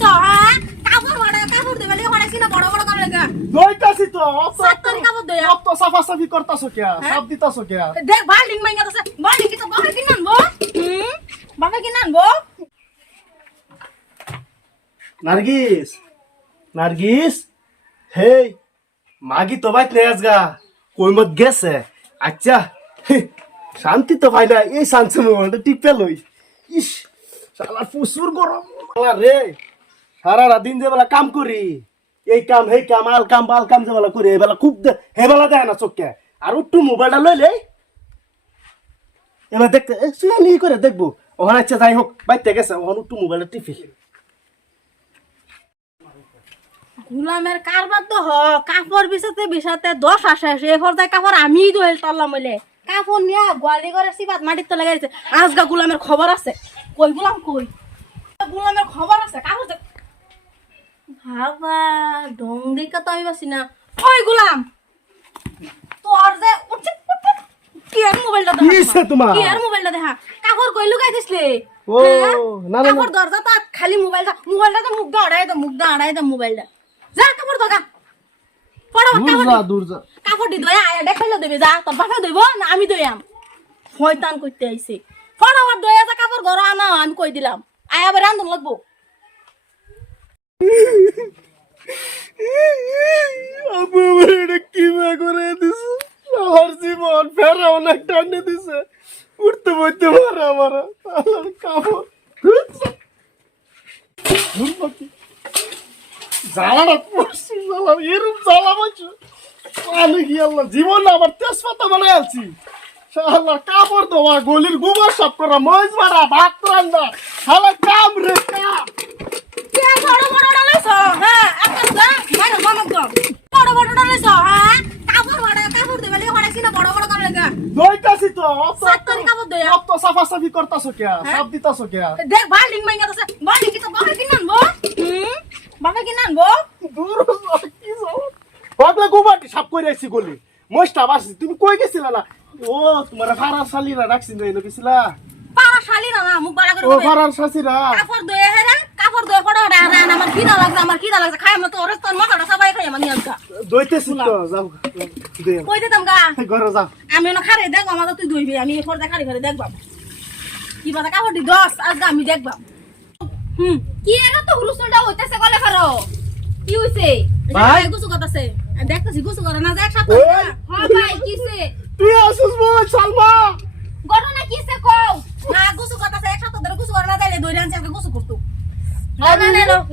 হ্যাঁ? কাপড় বড় কাপড় দেবে লাগে হড়াইছি না বড় বড় করে লাগা দইতাছি তো অত সাত কাপড় দইয়া। অত সাফা সাফি করতাছো কে হ্যাঁ? দিতাছো কে দেখ বাল্ডিং মাইঙ্গা দছে। বাল্ডিং কি তো বাবা কিনে আনব? হুম? বাবা কিনে আনব? নার্গিস নার্গিস হেই মাগি তো বাইত নেই আজগা। কই মত গেছে। আচ্ছা শান্তি তো ভাই না এই শান্তি মোবাইলটা টিপে লই। ইস শালা প্রচুর গরম। রে। সারা দিন যে বেলা কাম করি, এই কাম, সেই কাম, আল কাম, বাল কাম যে বেলা করি, এই বেলা খুব দে- হে বেলা দেয় না চোখকে। আর একটু মোবাইলটা লইলে এবার দেখতে শুয়ালি করে দেখব। ওখানে আচ্ছা যাই হোক বাইতে গেছে, ওখানে একটু মোবাইলটা টিপি গুলামের কারবার তো হ কাপড় বিছাতে বিছাতে দশ আসে সে পর্যায়ে কাপড় আমিই বলে কাপড় নিয়ে গোয়ালি করে সিবাত মাটির তো লাগাইছে আজগা গুলামের খবর আছে? কই গুলাম কই? গুলামের খবর আছে, কাপড় দেখা তো আমি বাসি না। ওই গুলাম তোর যে উঠছে, উঠছে। কি আর মোবাইলটা দেখা কি হইছে তোমার? কি আর মোবাইলটা দেখা? কাপড় কই লুকাই দিছলে ও, না, না, না। কাপড় দরজা তো খালি মোবাইলটা মোবাইলটা তো মুখ দা আড়াই দে মুখ দা আড়াই দে মোবাইলটা। যা কাপড় দগা। পড়ো দূর কাপড় যা দি। দূর যা। কাপড় দি দয়া আয়া দেখাইলো দেবে যা। তোর বাপা দেব না আমি দয়াম। শয়তান করতে আইছে। ফটাফট দয়া যা কাপড় ঘর আনা আমি কই দিলাম। আয়া আবার রান্ধন লাগবো। আপু আমার দিছে? আমার জীবন ফেরা অনেক টানে দিছে। উঠতে বইতে পারে আমার। আল্লাহর কাপড়। জ্বালাটা পড়ছি, জ্বালা। এরম জ্বালা বলছো আমি কি আল্লাহ জীবন আমার তেজপাতা বানাই আছি আল্লাহ কাপড় দেওয়া গলির গোবর সব করা মজ মারা ভাত রান্না হালা কাম রে কাম। বড় হ্যাঁ একটা দাও বড় বড় হ্যাঁ কাপড় বড় কাপড় দেবে লাগে হড়াইছি না বড় বড় করে লাগা দইতাছি তো অত সাত কাপড় দইয়া। অত সাফা সাফি করতাছো কে? সাপ দিতাছো কে? দেখ বাল্ডিং মাইঙ্গা দছে বাল্ডিং কি তো বাবা কিনে আনব? হুম? বাবা কিনে দূর কি গোবাটি আইছি গলি। বাসি তুমি কই গেছিলা না? ও তোমার ফারার শালিরা রাখছি না গেছিলা। পাড়া শালি না মুখ বাড়া করে ও কাপড় আমার খিদা লাগছে আমার খিদা লাগছে খাই আমি তো ওরে তোর মাথাটা সবাই খাই আমার নিয়ে দইতেছি তো যাও কই দিতাম গা? ঘরে যাও। আমি না খারে দেখব আমার তুই ধুইবি আমি এরপর দেখারি ঘরে দেখবাম কি বাতা কাপড় দি দশ আজকে আমি দেখবাম হুম কি এর তো হুলুসুলটা হইতেছে কলে খারো কি হইছে? ভাই? গুছু করতেছে। দেখতেছি গুছু করে না দেখ সাপ ওই। হ ভাই কিছে তুই আসিস বল সালমা। ঘটনা কিছে কও? না গুছু করতেছে এক সপ্তাহ ধরে গুছু করে না যাইলে দই রানছে গুছু করতো না না না না,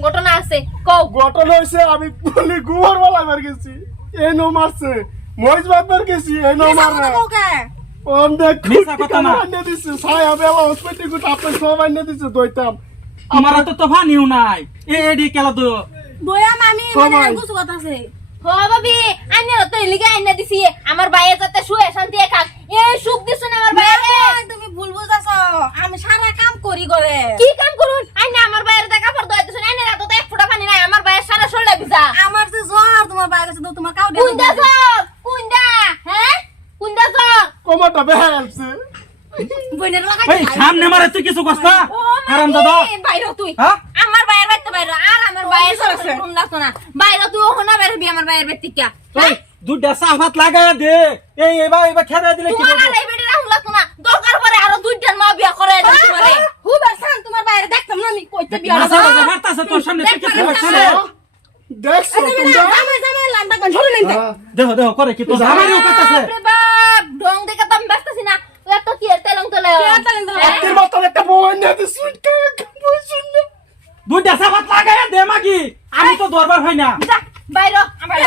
ঘটনা আছে কও। গঠন হয়েছে আমি বলি গোবর বালা মার গেছি এই নো মারছে মহিষ বাদ মার গেছি এই নো মারে। ওকে অনেক মিছা কথা না। আনিয়ে দিছে ছায়া বেলা হসপিটাল গুট আপনি সব আনিয়ে দিছে দইতাম। আমার তো তো ভানিও নাই। এ এডি কেলা। মানে গুছু করতেছে হ ভাবি আইনে তো এলিগে আইনা দিছি আমার বাইরে যাতে শুয়ে শান্তি খাক এই সুখ দিছ না আমার বাইরে তুমি ভুল বুঝাছ আমি সারা কাম করি করে কি কাম করুন? আইনে আমার বাইরে দেখা পড়তো দিছ আইনে রাতো তো এক ফোঁটা পানি নাই আমার বাইরে সারা শরীরে ভিজা আমার যে জ্বর তোমার বাইরে গেছে তো তোমার কাউ কুন্দা সব কুন্দা হ্যাঁ কুন্দা সব কোমরটা বেহালছে বইনের লাগাই এই সামনে মারে তুই কিছু কষ্ট হারাম দাদা। বাইরে তুই। হ্যাঁ? আমার বাইরে বাইতে বাইরে আর আমার বাইরে আছে? শুন লাগতো না। বাইরে তুই ওখানে বাইরে বি আমার বাইরে বাইতে কিয়া এই দুইটা সাফাত লাগাই দে। এই এবার এবার খেদা দিলে কি আর এই বেটি রাহুল লাগতো না। দরকার পরে আরও দুইটার মা বিয়া করে দেব তোমারে। হুবার সান তোমার বাইরে দেখতাম না আমি কইতে বিয়া মাথা রাজা মারতাছে তোর সামনে তুই কিছু কষ্ট না। দেখছ তুমি জামাই জামাই লান্ডা কোন ঝরে নিতে। দেখো দেখো করে কি তো জামাইও করতেছে। বাপ রে বাপ ডং দেখে তো আমি ব্যস্তাছি না। তুই এত কি এর তেলং তেলে মতন একটা বউ আনিয়ে দিছে বউ শুনলে দুইটা সাফাত লাগাই দে মাগি আমি তো দরবার হয় না যা বাইরে আমার?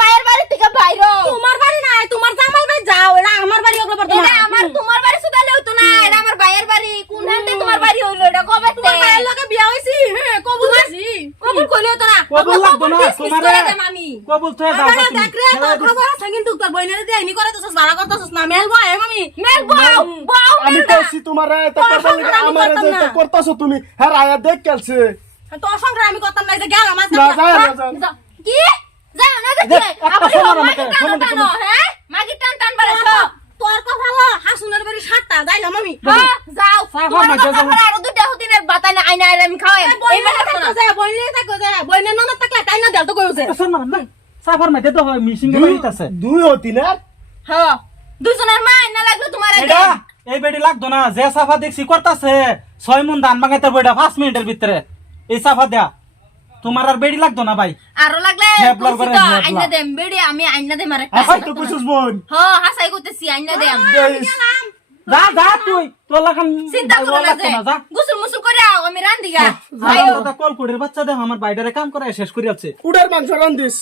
বাইরের বাড়ি থেকে বাইরে তোমার বাড়ি নাই তোমার জামাই বাড়ি যাও এটা আমার বাড়ি ওগুলো এটা বর্তমান আমার তোমার বাড়ি সুদালে হইতো না এটা আমার বাইরের বাড়ি কোন হাতে তোমার বাড়ি হইল এটা কবে তোমার ভাইয়ের লগে বিয়া হইছি হ্যাঁ কবুল হইছি কবুল কইলে হতো না কবুল লাগতো না dismiss তোমারে করে দেম আমি কবুল তো দাও আমার তুমি দেখ রে তোর খবর আছে কিন্তু তোর বইনের দিয়ে এনি করে তোস ভাড়া করতেছস না। মেলবো হে মামি। মেল বাউ বাউ আমি কইছি তোমারে এটা তোর করবার সংসার আমি লাগে আমারে যে এটা করতাছো তুমি হ্যাঁ আয়া দেখ কেলছে তোর সংসার আমি করতাম না এই যে গেল আমার না যায় না যায় যা- কি? যাও না দেখ, দেখি একটা আবার শোনো না মাগি আমাকে, টানো টানো হ্যাঁ মাগি টান টান বারে তোর কথা ভালো হাসুনের বাড়ি সাতটা যাইলাম আমি হ্যাঁ যাও। তোমার কথা আরও দুটা না আইনা আইনা আমি খাওয়াই। এই এই বেলা কথা বইনে থাকো যে বইনে ননদ না দেল তো কইছে শোন না না সাফার মধ্যে তো হয় মিশিং দুই আছে। দুই হতি না হ্যাঁ দুজনের মা আইনা লাগল তোমার আগে এই বেডি লাগতো না যে সাফা দেখছি করতাছে ছয় মন ধান বাগাইতে বইটা পাঁচ মিনিটের ভিতরে। এই সাফা দেয়া। তোমার আর বেডি লাগতো না ভাই? আরও লাগলে তো। আইনা দেম বেড়ে আমি আইনা দেম আর একটা হয়তো কইছিস বোন হ্যাঁ হাসাই করতেছি আইনা দেম। যা যা তুই। তোর লাগান চিন্তা করো না যে। না গুসল মুসল করে আমি রান্দি গা কল করে বাচ্চা দেখো আমার বাইরে কাম করে শেষ করে আছে উডার মাংস রান্দিস।